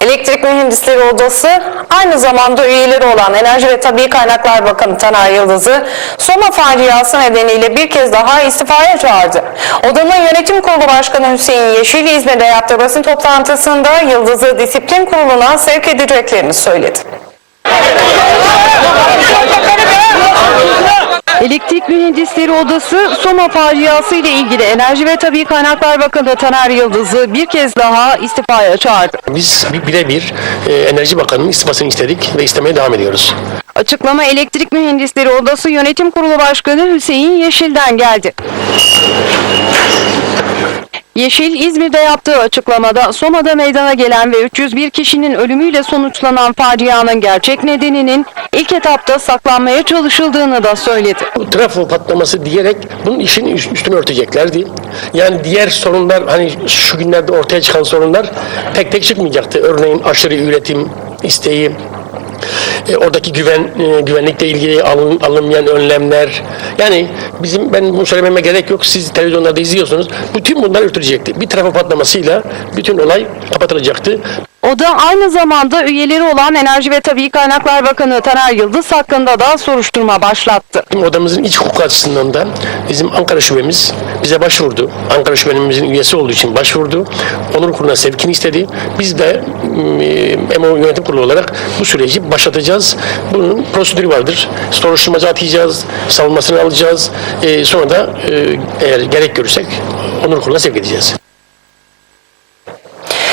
Elektrik Mühendisleri Odası aynı zamanda üyeleri olan Enerji ve Tabii Kaynaklar Bakanı Taner Yıldız'ı Soma faciası nedeniyle bir kez daha istifaya çağırdı. Odanın yönetim kurulu başkanı Hüseyin Yeşil İzmir'de yaptığı basın toplantısında Yıldız'ı disiplin kuruluna sevk edeceklerini söyledi. Elektrik Mühendisleri Odası Soma faciası ile ilgili Enerji ve Tabii Kaynaklar Bakanı Taner Yıldız'ı bir kez daha istifaya çağırdı. Biz bir- birebir e, Enerji Bakanı'nın istifasını istedik ve istemeye devam ediyoruz. Açıklama Elektrik Mühendisleri Odası Yönetim Kurulu Başkanı Hüseyin Yeşil'den geldi. Yeşil, İzmir'de yaptığı açıklamada Soma'da meydana gelen ve 301 kişinin ölümüyle sonuçlanan facianın gerçek nedeninin ilk etapta saklanmaya çalışıldığını da söyledi. Bu trafo patlaması diyerek bunun işin üst- üstünü örteceklerdi. Yani diğer sorunlar hani şu günlerde ortaya çıkan sorunlar tek tek çıkmayacaktı. Örneğin aşırı üretim isteği, e, oradaki güven e, güvenlikle ilgili alın, alınmayan önlemler. Yani bizim ben bunu söylememe gerek yok. Siz televizyonlarda izliyorsunuz. Bütün bunlar örtülecekti. Bir trafo patlamasıyla bütün olay kapatılacaktı. O da aynı zamanda üyeleri olan Enerji ve Tabii Kaynaklar Bakanı Taner Yıldız hakkında da soruşturma başlattı. Odamızın iç hukuku açısından da bizim Ankara şubemiz bize başvurdu. Ankara şubemizin üyesi olduğu için başvurdu. Onur kuruluna sevkini istedi. Biz de e, MO yönetim kurulu olarak bu süreci başlatacağız. Bunun prosedürü vardır. Soruşturmacı atayacağız, savunmasını alacağız. E, sonra da e, eğer gerek görürsek Onur kuruluna sevk edeceğiz.